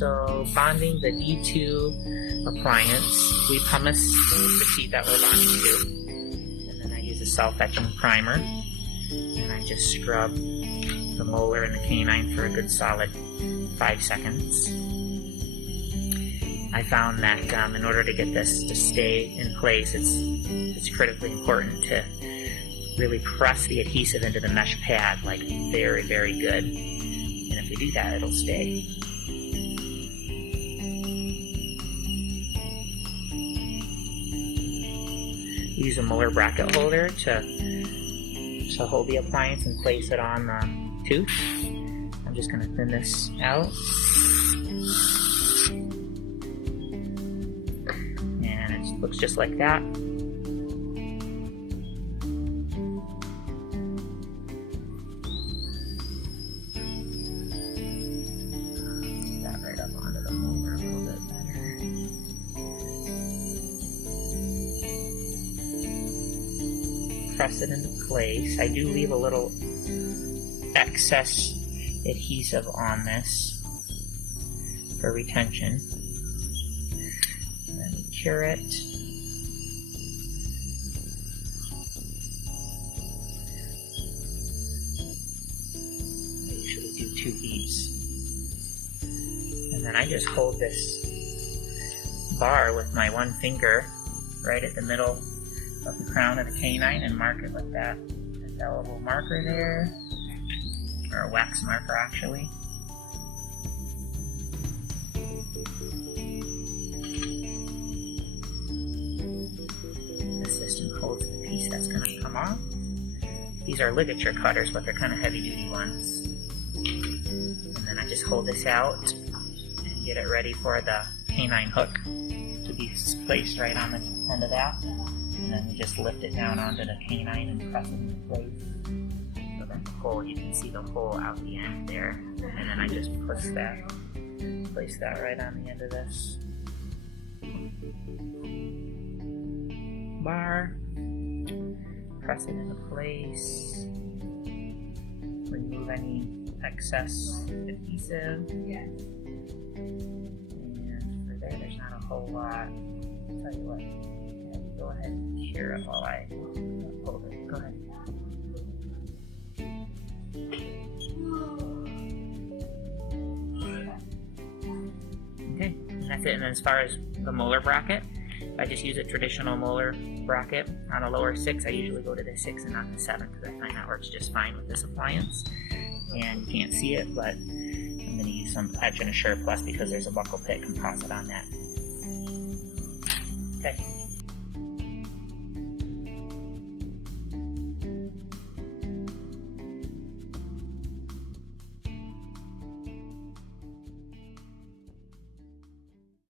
So bonding the D2 Appliance, we pumice the sheet that we're bonding to. And then I use a self-etching primer. And I just scrub the molar and the canine for a good solid 5 seconds. I found that in order to get this to stay in place, it's critically important to really press the adhesive into the mesh pad, like very, very good. And if you do that, it'll stay. Use a molar bracket holder to hold the appliance and place it on the tooth. I'm just going to thin this out. And it looks just like that. That right up onto the molar a little bit better. Press it into place. I do leave a little excess adhesive on this for retention. And then we cure it. I usually do 2 beads. And then I just hold this bar with my one finger right at the middle of the crown of the canine and mark it with that indelible marker there, or a wax marker actually. The assistant holds the piece that's going to come off. These are ligature cutters, but they're kind of heavy duty ones. And then I just hold this out and get it ready for the canine hook to be placed right on the end of that. And then we just lift it down onto the canine and press it into place. So that the hole, you can see the hole out the end there. And then I just place that right on the end of this bar. Press it into place. Remove any excess adhesive. And for there's not a whole lot. I'll tell you what. Go ahead and cure it while I hold it. Go ahead. Okay, and that's it. And as far as the molar bracket, I just use a traditional molar bracket on a lower 6. I usually go to the 6 and not the 7 because I find that works just fine with this appliance. And you can't see it, but I'm going to use some Etch and Assure Plus because there's a buckle pit composite on that. Okay.